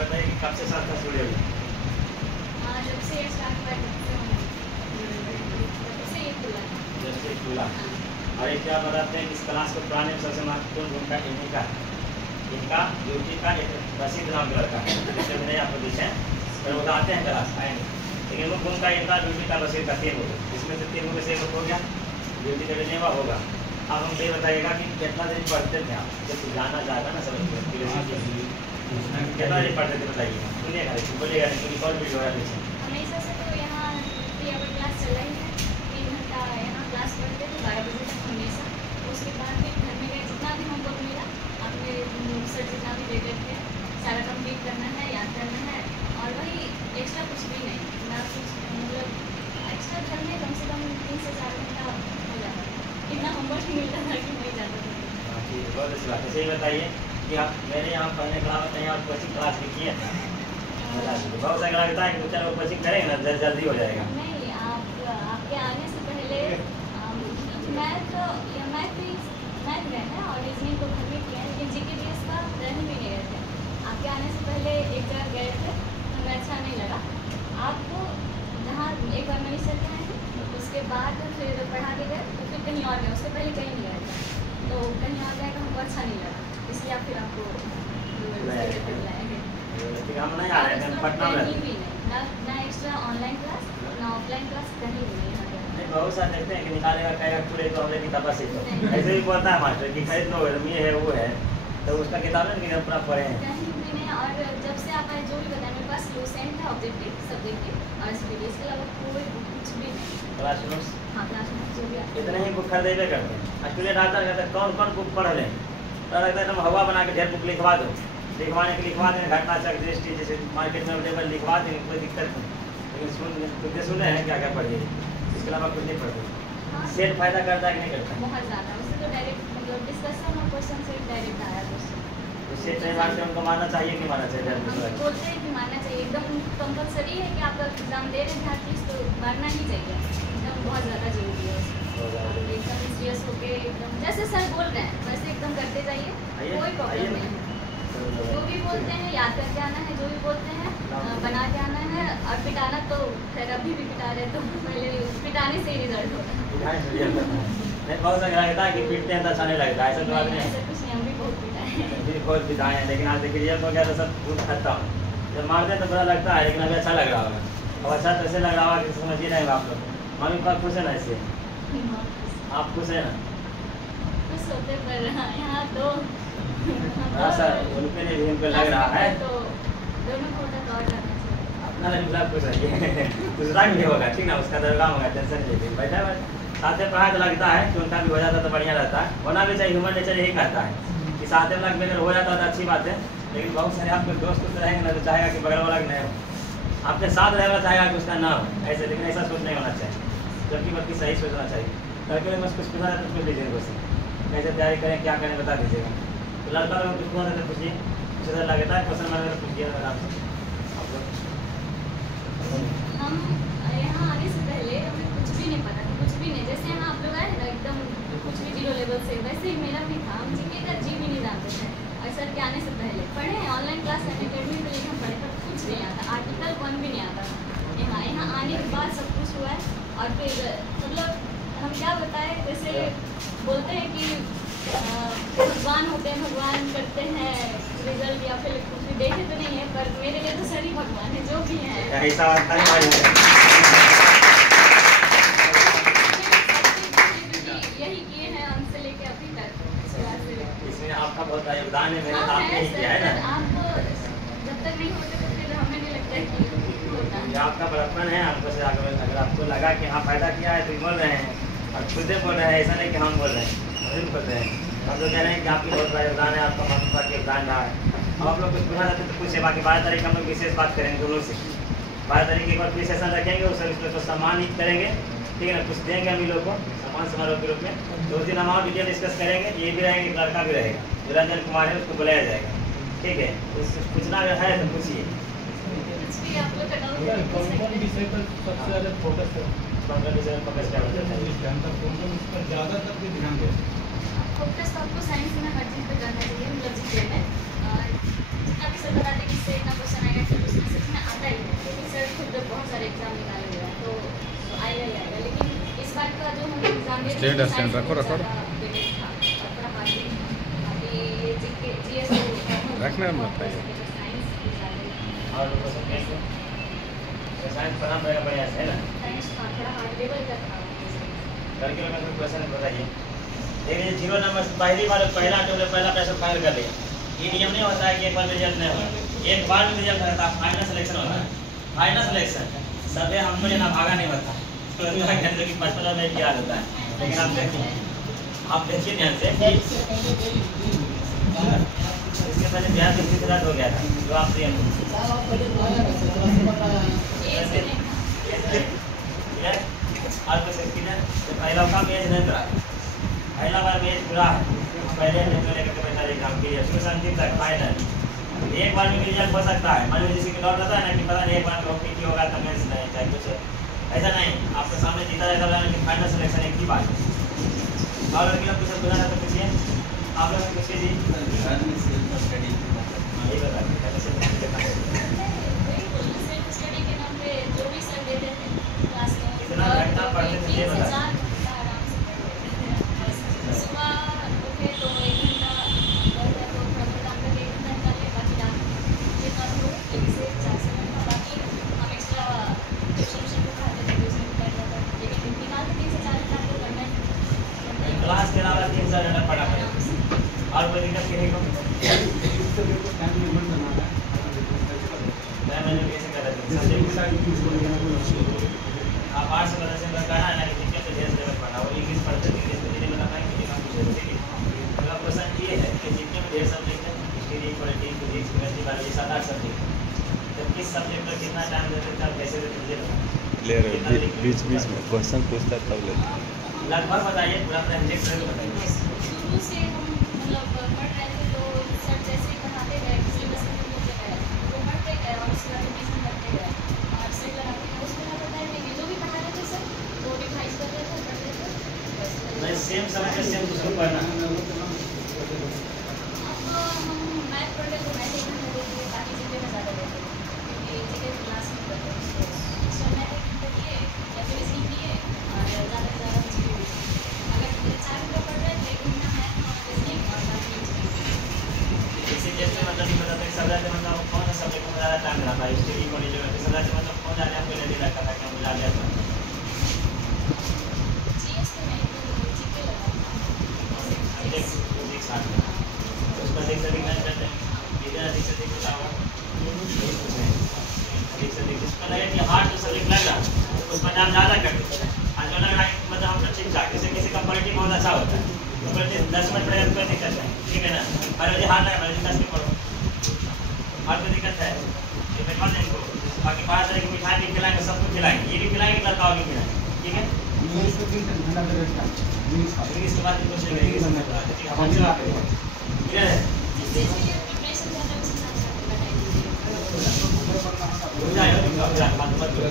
बताइए कि कब से संस्था जुड़े हुए? जब से ये स्टार्ट हुआ तब से ये खुला है। जब से खुला। और ये क्या बताते हैं कि इस क्लास को पढ़ाने में सबसे महत्वपूर्ण भूमिका इन्हीं का है। इनका ड्यूटी का एक प्रसिद्ध नाम का लड़का है, जैसे मैंने आपको दिखे फिर वो आते हैं क्लास आएंगे, लेकिन वो भूमिका इनका ड्यूटी का बसीर का 3 होगा, इसमें से 3 में से 1 हो गया ड्यूटी का देने हुआ होगा। अब हम ये बताइएगा कि कितना दिन पढ़ते थे आप, जब जाना जाएगा ना समझ कितना दिन पढ़ते थे बताइए, सुनिएगा बोलिएगा नहीं क्योंकि और वीडियो है पीछे। हमेशा से तो यहाँ क्लास चला ही है, 3 घंटा यहाँ क्लास पढ़ते थे 12 बजे तक हमेशा। उसके बाद फिर घर में गए, जितना भी होमवर्क मिला अपने सर जितना भी दे देते हैं सारा कंप्लीट करना है, याद करना है, और वही एक्स्ट्रा कुछ भी नहीं ना कुछ, मतलब एक्स्ट्रा घर में कम से कम 3 से 4 घंटा हो जाता था, इतना होमवर्क मिलता था कि नहीं जाता था। ठीक है, बहुत अच्छी बात है। सही बताइए कि आप मेरे यहाँ पढ़ने के अलावा कहीं और कोचिंग क्लास भी किए हैं? बहुत सारा लगता है कि चलो कोचिंग करेंगे ना जल्दी हो जाएगा। नहीं, आपके आने से पहले मैथ गए हैं और रीजनिंग को घर में किया है, लेकिन जीके बेस का रनिंग भी नहीं गए थे। आपके आने से पहले एक जगह गए थे तो हमें अच्छा नहीं लगा। आपको जहाँ एक बार मनीष सर के आए थे उसके बाद फिर पढ़ा के गए तो फिर कहीं और गए, उससे पहले कहीं नहीं गए थे, तो कहीं और गए तो हमको अच्छा नहीं लगा, इसलिए आप फिर आपको बुलाएंगे। हम नहीं आ रहे हैं पटना में, ना एक्स्ट्रा ऑनलाइन क्लास ना ऑफलाइन क्लास कहीं भी नहीं। बहुत सारे देखते हैं कि निकालेगा कहेगा पूरे तो हमने किताब से ऐसे भी बोलता है मास्टर कि खरीद लो ये है वो है, तो उसका किताब नहीं कि पूरा पढ़े हैं कहीं भी नहीं। और जब से आप जो भी बताएं मेरे पास लूसेंट है, ऑब्जेक्टिव सब्जेक्टिव और स्पीड, इसके अलावा कोई कुछ भी नहीं। क्लास नोट्स हाँ, क्लास नोट्स जो भी इतने ही बुक खरीदेबे करते हैं। स्टूडेंट आता है कहते हैं कौन कौन बुक पढ़ लें, तो लगता है तुम हवा बना के ढेर बुक लिखवा दो, लिखवाने के लिखवा दें, घटना चक दृष्टि जैसे मार्केट में टेबल लिखवा दें, कोई दिक्कत नहीं, लेकिन सुन रहे हैं क्या क्या पढ़िए, इसके अलावा कुछ नहीं पढ़ते। सेट फायदा करता है कि नहीं करता? बहुत ज़्यादा, उससे तो डायरेक्ट मतलब डिस्कशन और क्वेश्चन से डायरेक्ट आया क्वेश्चन। तो सेट नहीं मानते उनको मानना चाहिए कि मानना चाहिए? हम बोलते हैं कि मानना चाहिए, एकदम कंपलसरी है कि आप एग्जाम दे रहे हैं हर चीज़ तो मानना ही चाहिए, एकदम बहुत ज़्यादा जरूरी है। एकदम सीरियस होके एकदम जैसे सर बोल रहे हैं वैसे एकदम करते जाइए, कोई प्रॉब्लम नहीं है। जो भी बोलते हैं याद करके आना है, जो भी बोलते हैं बना के आना है, और पिटाना तो खैर अभी भी पिटा रहे तो पहले पिटाने से ही रिजल्ट होता है। बहुत सारा लगता है कि पीटते हैं तो अच्छा नहीं लगता, ऐसा तो बात नहीं है। ऐसा कुछ नहीं, हम भी बहुत पिटाए हैं। बहुत पिटाए हैं, लेकिन आज देखिए रिजल्ट हो गया तो सब दूध खाता हूँ, जब मारते हैं तो बुरा लगता है, लेकिन अभी अच्छा लग रहा होगा। और अच्छा तो ऐसे लग रहा होगा कि समझिए नहीं आप लोग, मम्मी पापा खुश है ना इससे? आप खुश है ना? खुश होते पर यहाँ तो सर उनके लिए भी उनको लग रहा है तो दोनों को तो और करना चाहिए। अपना लग खुश रहिए दूसरा भी होगा ठीक ना, उसका दरगाह होगा, टेंशन नहीं लीजिए। बैठा साथ में पढ़ा तो लगता है कि उनका भी हो जाता तो बढ़िया रहता है, होना भी चाहिए, ह्यूमन नेचर यही कहता है कि साथ में लग अगर हो जाता तो अच्छी बात है, लेकिन बहुत सारे आपके दोस्त कुछ रहेंगे ना तो चाहेगा कि बगल वाला नहीं हो, आपके साथ रहेगा चाहेगा कि उसका ना हो ऐसे, लेकिन ऐसा सोच नहीं होना चाहिए, जबकि बाकी सही सोचना चाहिए। लड़के में बस कुछ पूछा जाए तो पूछ लीजिए क्वेश्चन, कैसे तैयारी करें क्या करें बता दीजिएगा। तो लड़का लोग कुछ पूछा जाए तो पूछिए, कुछ अगर लगता है क्वेश्चन मारे तो पूछिए आराम से आप लोग। हम यहाँ आने से पहले हमें कुछ भी नहीं पता था, कुछ भी नहीं, जैसे यहाँ आप लोग आए ना एकदम कुछ भी 0 लेवल से, वैसे ही मेरा भी था, हम जीके का जी भी नहीं जानते थे। और सर के आने से पहले पढ़े ऑनलाइन क्लास अकेडमी में, लेकिन पढ़े पर कुछ नहीं आता, आर्टिकल 1 भी नहीं आता था। यहाँ आने के बाद सब कुछ हुआ है। और फिर मतलब हम क्या बताएं, जैसे बोलते हैं कि भगवान होते हैं, भगवान करते हैं रिजल्ट या फिर कुछ भी, देखे तो नहीं है पर मेरे लिए तो सर ही भगवान है, जो भी है ऐसा यही किए हैं हमसे लेके अभी तक। इसमें आपका बहुत योगदान है, मेहनत आपने ही किया है ना। आप जब तक नहीं होते तो फिर हमें नहीं लगता है कि होता है। आपका बड़प्पन है, आपको से अगर आपको लगा कि हाँ फायदा किया है तो बोल रहे हैं, और खुदे बोल रहे हैं, ऐसा नहीं कि हम बोल रहे हैं, हम बोल रहे हैं, हम लोग कह रहे हैं कि आपकी बहुत बड़ा योगदान है, आपका माता पिता का योगदान रहा है। अब आप लोग कुछ पूछना चाहते तो पूछे, बाकी 12 तारीख हम लोग विशेष बात करेंगे दोनों से, 12 तारीख एक बार फिर सेशन रखेंगे, उस इसमें तो सम्मानित करेंगे ठीक है ना, कुछ देंगे हम लोग को सम्मान समारोह के रूप में। तो उस दिन हम और डिटेल डिस्कस करेंगे, ये भी रहेंगे, एक लड़का भी रहेगा जो रंजन कुमार है, उसको बुलाया जाएगा ठीक है। तो पूछना अगर है तो पूछिए। कौन विषय पर सबसे ज़्यादा फोकस है? कौन सा विषय पर फोकस क्या होता है? उस पर ज़्यादातर भी ध्यान दें। फोकस तो आपको साइंस में हर चीज़ पे करना चाहिए, मतलब जितने में जितना भी सर बताते हैं कि इससे इतना क्वेश्चन स्टेट स्टैंड रखो रखो रखना मत है और साइंस पढ़ना पड़ेगा बढ़िया से, है ना? करके लोग क्वेश्चन बताइए। देखिए 0 नंबर पहला प्रेशर फाइनल कर लिया। ये नियम नहीं होता है कि एक बार में रिजल्ट नहीं होगा, एक बार में रिजल्ट रहता है, फाइनल सिलेक्शन होता है। फाइनल सिलेक्शन सभी हमको ना भागा नहीं होता, तो कि 55 मिनट गिरा देता है। लेकिन आप देखिए ध्यान से कि इसके पहले ध्यान से रिजल्ट हो गया था जो आप दिए और कुछ क्लियर। पहला का पेज नहीं करा, पहला बार पेज पूरा है, पहले नहीं तो लेकर के बैठा एग्जाम के लिए उसमें अंतिम तक फाइनल एक बार में रिजल्ट हो सकता है। मान लीजिए किसी के डाउट रहता है ना कि पता नहीं एक बार में ओपीटी होगा तो मेंस नहीं चाहे कुछ ऐसा नहीं, आपके सामने जीता रहता है कि फाइनल सिलेक्शन एक ही बात है। और लड़की लोग कुछ पूछना तो पूछिए, आप लोग पूछिए जी। ये बताइए कितना घंटा पढ़ते थे ये बताइए। क्लास के अलावा 3-4 घंटा पढ़ा पड़ेगा और कोई दिक्कत नहीं को मैं कैसे कर रहा था आप 8 से 10 से कहना है ना कि कितने से ढेर से पढ़ा और इंग्लिश पढ़ते थे इंग्लिश में नहीं बता पाएंगे कि हम पूछे थे। अगला क्वेश्चन ये है कि जितने में ढेर सब्जेक्ट है history politics physics chemistry biology 7-8 subject जब किस सब्जेक्ट पर कितना टाइम देते थे कैसे देते ले रहे बीच बीच में क्वेश्चन पूछता है तब लेते लगभग बताइए पूरा अपना एग्जैक्ट करके बताइए। शुरू से हम मतलब पढ़ रहे थे तो सर जैसे पढ़ाते गए सिलेबस में होते गए वो पढ़ते गए और उसके बाद रिवीजन करते गए और सही लगाते गए। उसके बाद पता है कि जो भी पढ़ा रहे थे सर वो रिवाइज कर रहे थे पढ़ते थे नहीं सेम समय पे सेम दूसरों पढ़ना। अब हम मैथ पढ़ रहे तो मैथ एक घंटा देते थे, बाकी चीज़ें में ज़्यादा देते थे क्योंकि चीज़ें क्लास में करते थे। सर मैथ एक घंटा दिए या फिर रीजनिंग दिए और ज़्यादा से ज़्यादा बच्चे भी अगर 4 घंटा पढ़ रहे थे 1 घंटा मैथ और रीजनिंग और बाकी इसी जैसे मतलब ये बताते हैं सब्जेक्ट मतलब कौन सा सब्जेक्ट में ज़्यादा टाइम लगा था हिस्ट्री कॉलेज में सब्जेक्ट मतलब कौन ज़्यादा आपको नहीं लगता था कि हम जा लिया था जीएस तो नहीं तो जीके लगा एक साथ में तो उसका देख सकते हैं करते हैं इधर अधिक से अधिक होता होगा अधिक से अधिक इसमें लगे कि हार्ड जो सब्जेक्ट लग रहा उसमें दाम ज़्यादा कर देते हैं और जो लग रहा है मतलब हम ठीक ठाक जैसे किसी का क्वालिटी बहुत अच्छा होता है तो 10 मिनट पढ़ेगा तो कोई दिक्कत नहीं, ठीक है ना। बायोलॉजी हार्ड लगा बायोलॉजी 10 मिनट पढ़ो और कोई दिक्कत है ये बैठवा दें इनको। बाकी 5 तरह की मिठाई भी खिलाएंगे सब कुछ खिलाएंगे ये भी खिलाएंगे लड़का भी खिलाएंगे, ठीक है। इसके बाद कुछ नहीं करेंगे क्लियर है प्रिपरेशन ज़्यादा उसके साथ साथ बताइए। हो जाएगा बात मत करो।